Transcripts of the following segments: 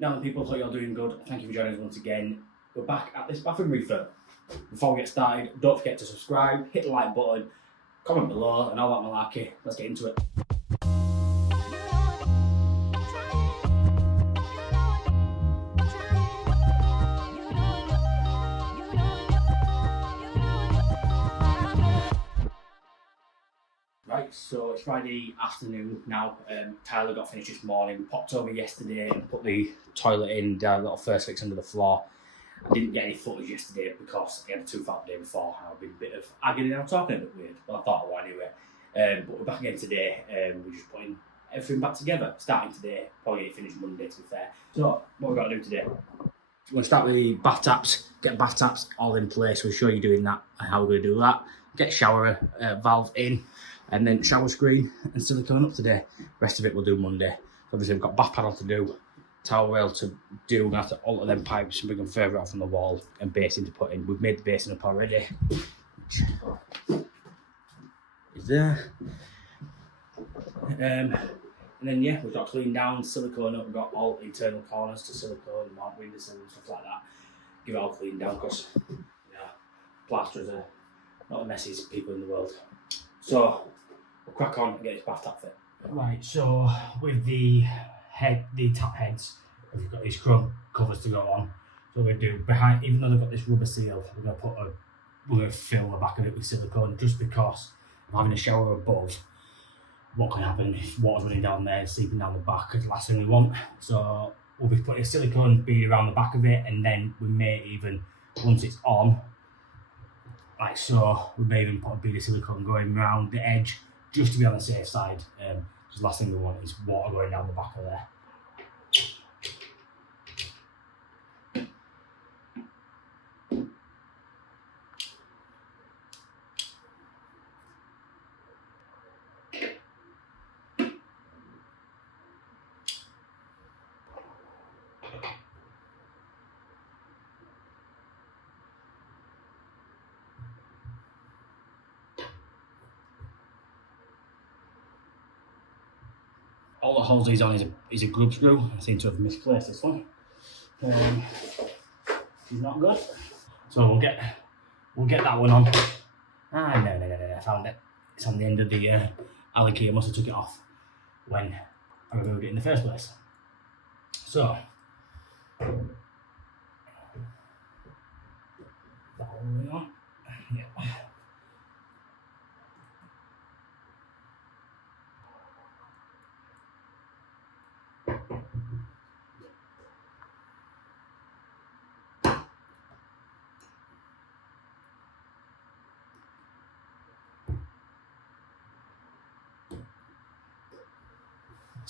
Now then people, hope you're doing good. Thank you for joining us once again. We're back at this bathroom refurb. Before we get started, don't forget to subscribe, hit the like button, comment below and all that malarkey. Let's get into it. Right, so it's Friday afternoon now. Tyler got finished this morning. We popped over yesterday and put the toilet in, the little first fix under the floor. I didn't get any footage yesterday because I had a tooth-out the day before and I've been a bit of agony now, talking a bit weird, but I thought I would anyway. But we're back again today. We're just putting everything back together, starting today, probably get it finished Monday to be fair. So, what we've got to do today? We're going to start with the bath taps, get bath taps all in place. We'll show you doing that and how we're going to do that. Get shower valve in, and then shower screen and silicone up today. Rest of it we'll do Monday. So obviously we've got bath panel to do, towel rail to do. We're going to have to alter them pipes and bring them further out from the wall, and basin to put in. We've made the basin up already. Is there. And then yeah, we've got to clean down, silicone up. We've got all internal corners to silicone, mount windows and stuff like that. Give it all cleaned down because plasterers are not the messiest people in the world. So we'll crack on and get this bath tap fit. Right, so with the tap heads, we've got these chrome covers to go on. So we're going to do behind, even though they've got this rubber seal, we're going to fill the back of it with silicone, just because of having a shower above. What can happen if water's running down there, seeping down the back, is the last thing we want. So we'll be putting a silicone bead around the back of it, and then we may even, once it's on, like so, we may even put a bead of silicone going around the edge, just to be on the safe side, because the last thing we want is water going down the back of there. All that holds these on is a grub screw. I seem to have misplaced this one. She's not good. So we'll get that one on. No, I found it. It's on the end of the Allen key. I must have took it off when I removed it in the first place. So that all the way on. Yeah.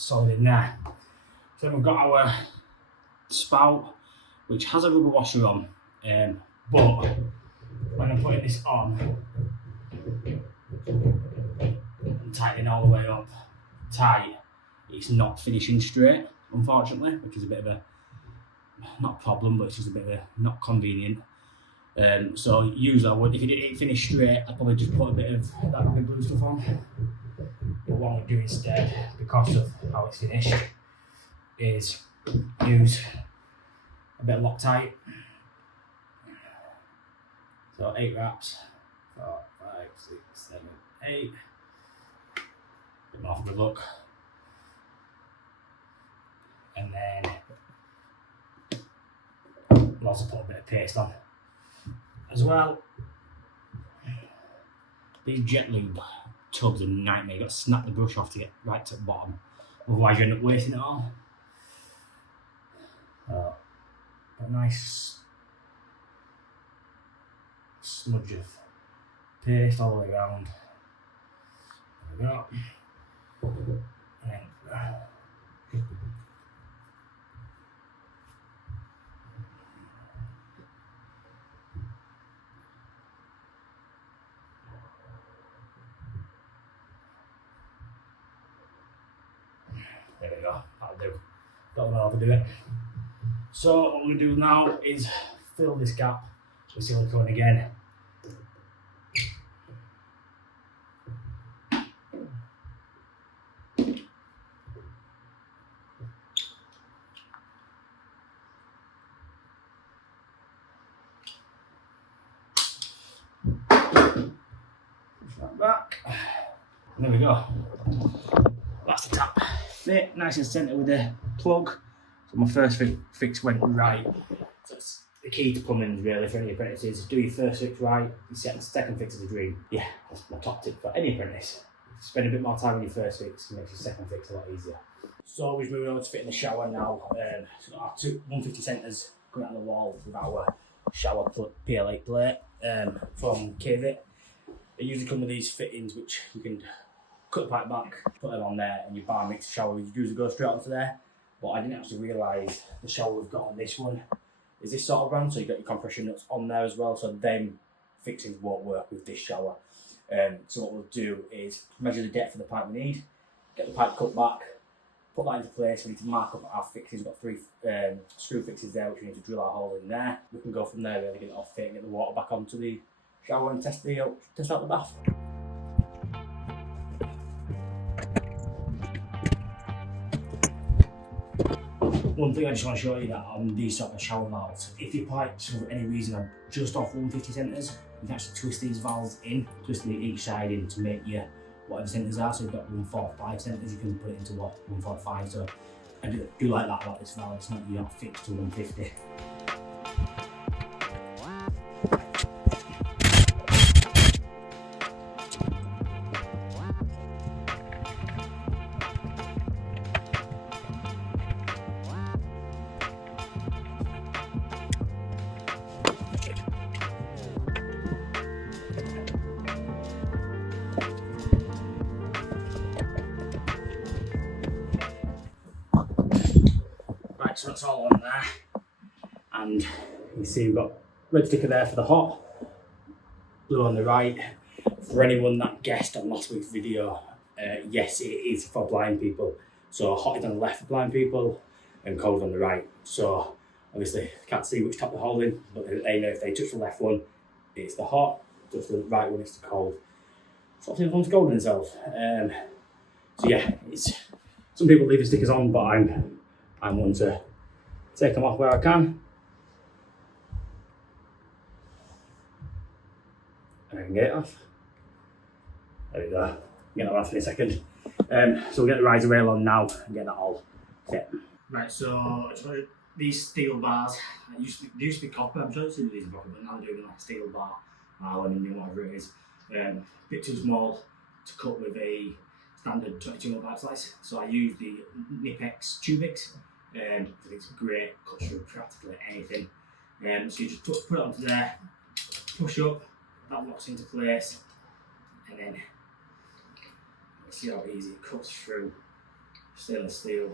Solid in there. So we've got our spout, which has a rubber washer on, but when I'm putting this on and tightening all the way up tight, it's not finishing straight, unfortunately, which is a bit of a, not a problem, but it's just a bit of a not convenient. So usually I would, if it didn't finish straight, I'd probably just put a bit of that rubber glue stuff on. But what I'm going to do instead, because of how it's finished, is use a bit of Loctite. So 8 wraps, 4, 5, 6, 7, 8. Bit more for the look. And then I'll also put a bit of paste on as well. These jet lube tubs are a nightmare. You've got to snap the brush off to get right to the bottom, otherwise you end up wasting it all. A nice smudge of paste all the way around. There we go. And then, there we go, that'll do. Don't want to overdo it. So what we're going to do now is fill this gap with silicone again. There we go. That's the tap. Fit nice and centre with the plug. So my first fix went right. So that's the key to plumbing really for any apprentices. Do your first fix right, your second fix is a dream. Yeah, that's my top tip for any apprentice. Spend a bit more time on your first fix, makes your second fix a lot easier. So we're moving on to fitting the shower now. So got our two 150 centres going out on the wall with our shower PL8 plate from KVIT. They usually come with these fittings which you can cut the pipe back, put them on there, and your bar mix shower usually goes straight onto there. But I didn't actually realise the shower we've got on this one is this sort of round, so you've got your compression nuts on there as well, so them fixings won't work with this shower. So what we'll do is measure the depth of the pipe we need, get the pipe cut back, put that into place. We need to mark up our fixes. We've got 3 screw fixes there which we need to drill our hole in there. We can go from there really, get it off fit and get the water back onto the shower and test out the bath. One thing I just want to show you that on these sort of shower valves, if your pipes for any reason are just off 150 centres, you can actually twist these valves in, twist each side in to make your whatever centres are. So you've got 145 centres, you can put it into 145. So I do like that about this valve, it's not you're not fixed to 150. So that's all on there, and you see we've got red sticker there for the hot, blue on the right. For anyone that guessed on last week's video, yes, it is for blind people. So hot is on the left for blind people and cold on the right. So obviously can't see which tap they're holding, but they know if they touch the left one it's the hot, touch the right one it's the cold. So obviously everyone's golden themselves. So yeah, some people leave the stickers on, but I'm one to take them off where I can. And I can get it off. There we go. Get that off in a second. So we'll get the riser rail on now and get that all fit. Right, so these steel bars, they used to be copper, I'm sure it's these are copper, but now they're doing like a steel bar, aluminium, whatever it is. A bit too small to cut with a standard 22mm pipe slice. So I use the Nipex Tubix. It's great, cuts through practically anything. So you just put it onto there, push up, that locks into place, and then you see how easy it cuts through stainless steel.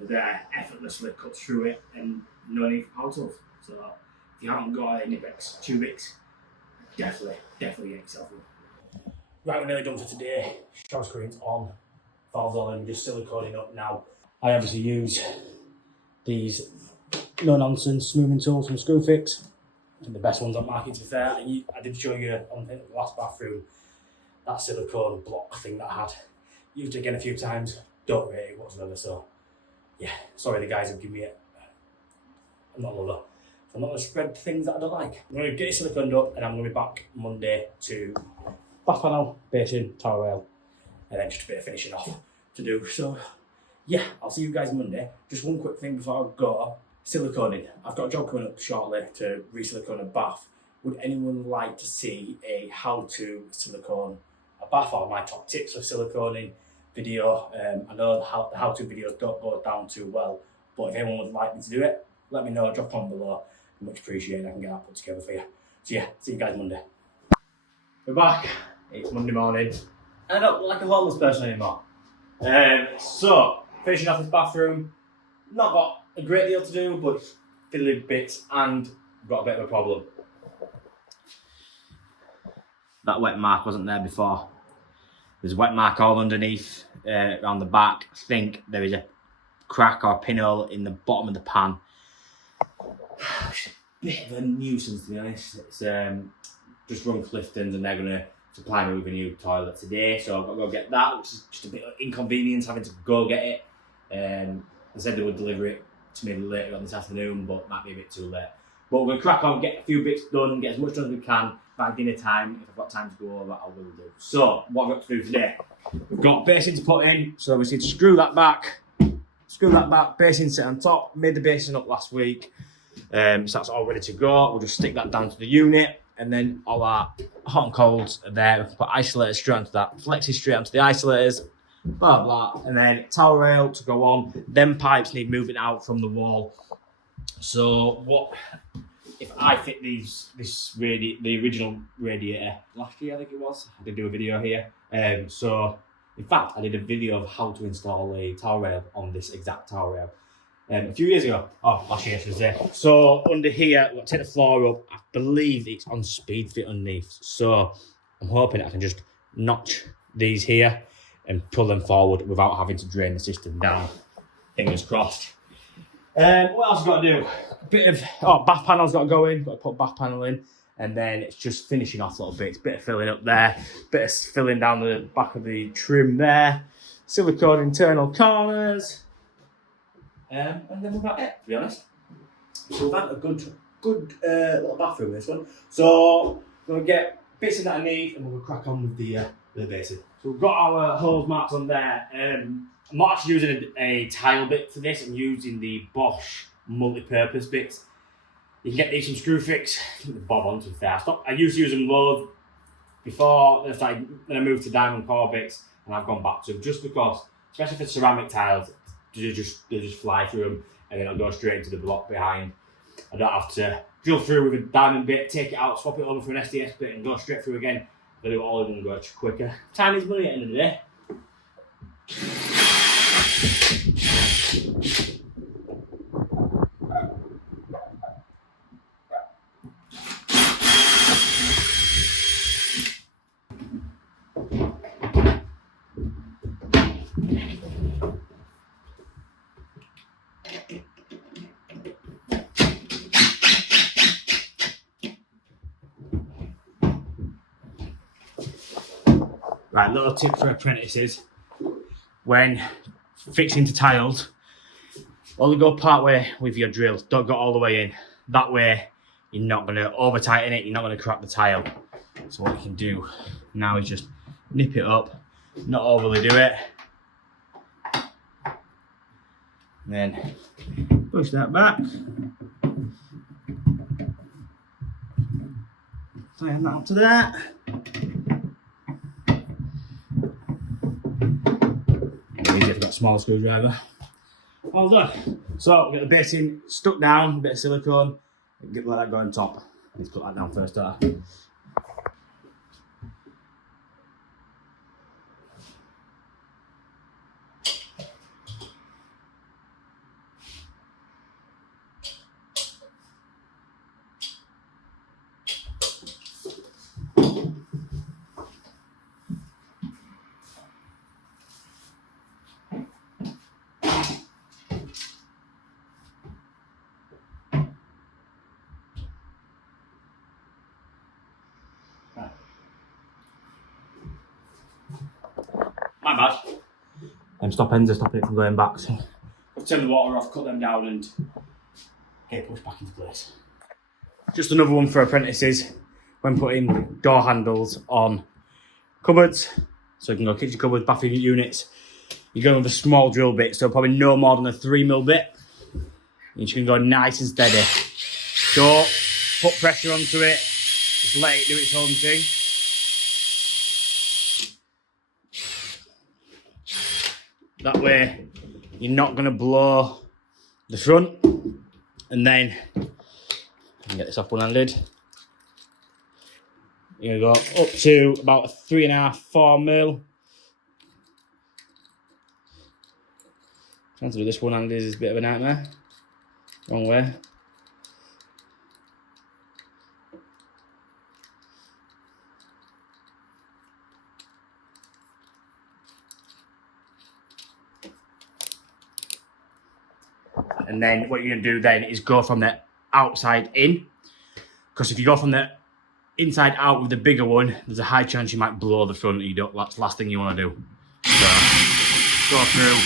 There effortlessly cuts through it and no need for power tools. So if you haven't got a Nipex Tubix, definitely get yourself one. Right, we're nearly done for today. Shower screen's on, valves on, and we're just siliconing up now. I obviously use these no nonsense smoothing tools from Screwfix. I think the best ones on market, to be fair. I did show you on the last bathroom that silicone block thing that I had. Used it again a few times, don't rate it whatsoever. So yeah, sorry the guys have given me it. I'm not a lover. I'm not going to spread things that I don't like. I'm going to get it siliconed up and I'm going to be back Monday to bath panel, basin, towel rail, and then just a bit of finishing off to do. So yeah, I'll see you guys Monday. Just one quick thing before I go. Siliconing. I've got a job coming up shortly to re-silicone a bath. Would anyone like to see a how to silicone a bath, or my top tips for siliconing video? I know the how-to videos don't go down too well, but if anyone would like me to do it, let me know, drop a comment below. Much appreciated, I can get that put together for you. So yeah, see you guys Monday. We're back, it's Monday morning, and I don't look like a homeless person anymore. So, finishing off this bathroom, not got a great deal to do, but fiddly bits, and got a bit of a problem. That wet mark wasn't there before. There's a wet mark all underneath, around the back. I think there is a crack or pinhole in the bottom of the pan. It's a bit of a nuisance, to be honest. It's just run Cliftons and they're going to supply me with a new toilet today, so I've got to go get that, which is just a bit of inconvenience having to go get it. They said they would deliver it to me later on this afternoon, but might be a bit too late. But we're going to crack on, get a few bits done, get as much done as we can by dinner time. If I've got time to go over, I will do. So, what I've got to do today, we've got a basin to put in, so we need to screw that back, basin set on top. Made the basin up last week, so that's all ready to go. We'll just stick that down to the unit, and then all our hot and colds are there. We can put isolators straight onto that, flexes straight onto the isolators, blah blah, and then towel rail to go on. Them pipes need moving out from the wall. So what if I fit the original radiator last year, I think it was. I did do a video here. So in fact, I did a video of how to install a towel rail on this exact towel rail a few years ago. Oh, last year I should say. So under here, we'll take the floor up. I believe it's on speed fit underneath. So I'm hoping I can just notch these here and pull them forward without having to drain the system down. Fingers crossed. What else have I got to do? A bit of bath panel's got to go in. Got to put bath panel in, and then it's just finishing off little bits. Bit of filling up there, bit of filling down the back of the trim there. Silicone internal corners, and then we've got it. To be honest, so we've had a good little bathroom this one. So we're gonna get bits of that I need, and we'll crack on with the basin. So we've got our hose marks on there. I'm not actually using a tile bit for this. I'm using the Bosch multi-purpose bits. You can get these from Screwfix. The bob on to be fair. I used to use them loads before. Then I moved to diamond core bits, and I've gone back to them just because, especially for ceramic tiles, they just fly through them, and then I'll go straight into the block behind. I don't have to drill through with a diamond bit, take it out, swap it over for an SDS bit, and go straight through again. I do it all in one go, it's quicker. Time is money at the end of the day. Right, little tip for apprentices. When fixing to tiles, only go part way with your drill. Don't go all the way in. That way, you're not going to over tighten it, you're not going to crack the tile. So what you can do now is just nip it up, not overly do it. And then push that back. Tighten that up to that. Easy if I've got a small screwdriver. All done. So we'll get the basin stuck down, a bit of silicone, and let that go on top. Let's put that down first, don't I? My bad. Stop ends are stopping it from going back. So I've turned the water off, cut them down, and get it pushed back into place. Just another one for apprentices when putting door handles on cupboards. So you can go kitchen cupboards, bathroom units. You're going with a small drill bit, so probably no more than a 3mm bit. And you can go nice and steady. Don't put pressure onto it. Just let it do its own thing. That way, you're not going to blow the front. And then, I can get this off one-handed. You're going to go up to about a 3.5, 4mm. Trying to do this one-handed is a bit of a nightmare. Wrong way. And then what you're going to do then is go from the outside in. Because if you go from the inside out with the bigger one, there's a high chance you might blow the front. You don't. That's the last thing you want to do. So go through.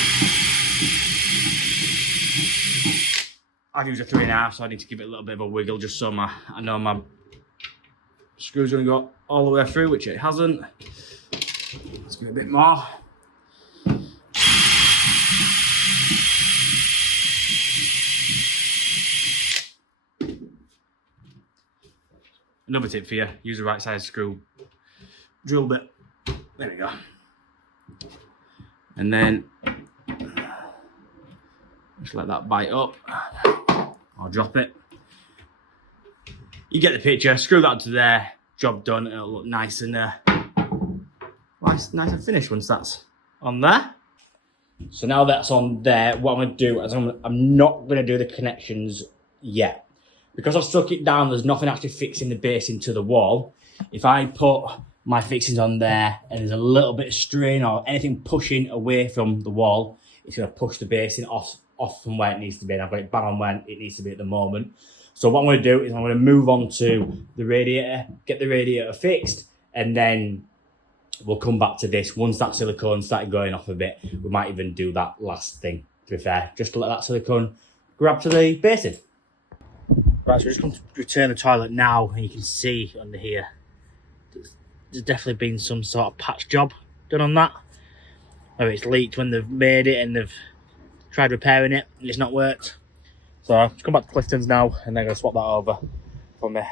I've used a 3.5, so I need to give it a little bit of a wiggle just so I know my screw's going to go all the way through, which it hasn't. Let's give it a bit more. Another tip for you, use the right size screw drill bit. There we go. And then just let that bite up. I'll drop it. You get the picture, screw that to there, job done, it'll look nice and nice and finished once that's on there. So now that's on there, what I'm going to do is I'm not going to do the connections yet. Because I've stuck it down, there's nothing actually fixing the basin to the wall. If I put my fixings on there and there's a little bit of strain or anything pushing away from the wall, it's going to push the basin off from where it needs to be. And I've got it bang on where it needs to be at the moment. So what I'm going to do is I'm going to move on to the radiator, get the radiator fixed, and then we'll come back to this. Once that silicone started going off a bit, we might even do that last thing, to be fair, just to let that silicone grab to the basin. Right, so we're just going to return the toilet now, and you can see under here, there's definitely been some sort of patch job done on that. Or it's leaked when they've made it and they've tried repairing it and it's not worked. So I'll just come back to Clifton's now and then I'm going to swap that over for me.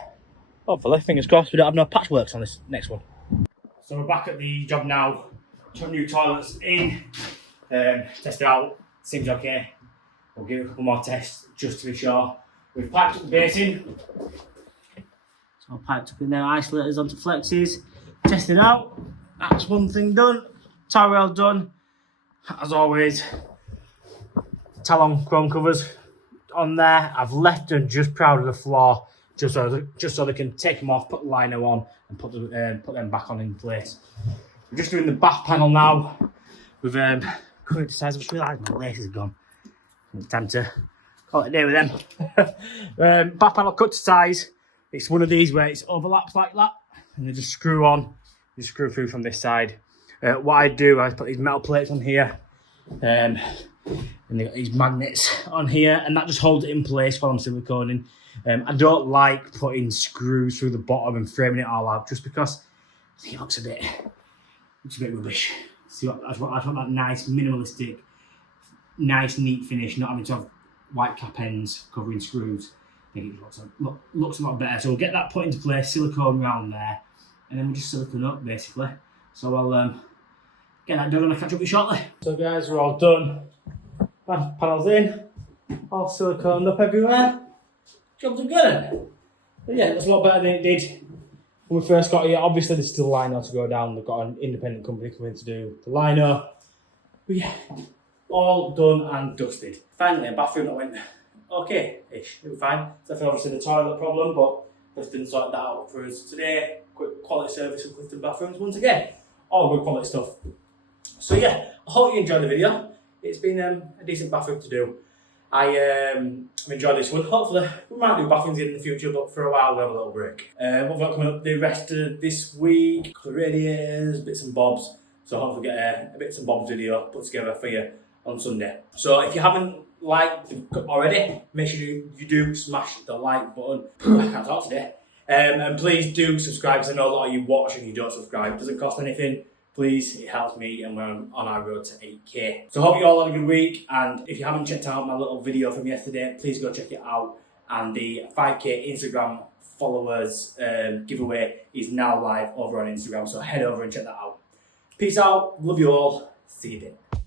Hopefully, fingers crossed, we don't have no patchworks on this next one. So we're back at the job now. Took new toilets in, test it out, seems okay. We'll give it a couple more tests just to be sure. We've piped up the basin. So I've piped up in there, isolators onto flexes, tested out. That's one thing done. Towel rail done. As always, Talon chrome covers on there. I've left them just proud of the floor, just so they can take them off, put the liner on, and put them back on in place. We're just doing the bath panel now. We've cut it to size. I've just realised my lace is gone. It's time to call it a day with them. Bath panel cut to size. It's one of these where it overlaps like that, and you just screw on. You screw through from this side. What I do, I put these metal plates on here, and they've got these magnets on here, and that just holds it in place while I'm siliconing. I don't like putting screws through the bottom and framing it all out, just because I think it looks a bit rubbish. See, I just want that nice, minimalistic, nice, neat finish, not having to have white cap ends covering screws. I think it looks a lot better. So we'll get that put into place, silicone around there, and then we'll just silicone up basically. So I'll get that done and I'll catch up with you shortly. So guys, we're all done. Panels in, all siliconed up everywhere. Jobs are good. But yeah, that's a lot better than it did when we first got here. Obviously there's still lino to go down. They've got an independent company coming to do the lino. But yeah, all done and dusted. Finally, a bathroom that went okay-ish. It was fine. Definitely obviously the toilet problem, but Clifton sorted that out for us today. Quick quality service of Clifton bathrooms once again. All good quality stuff. So yeah, I hope you enjoyed the video. It's been a decent bathroom to do. I've enjoyed this one. Hopefully, we might do bathrooms in the future, but for a while we'll have a little break. What have we got coming up the rest of this week? The radiators, bits and bobs. So hopefully get a bits and bobs video put together for you on Sunday. So if you haven't liked already, make sure you do smash the like button. I can't talk today. And please do subscribe, because I know a lot of you watch and you don't subscribe. It doesn't cost anything. Please, it helps me, and we're on our road to 8K. So I hope you all had a good week, and if you haven't checked out my little video from yesterday, please go check it out. And the 5K Instagram followers giveaway is now live over on Instagram, so head over and check that out. Peace out, love you all, see you then.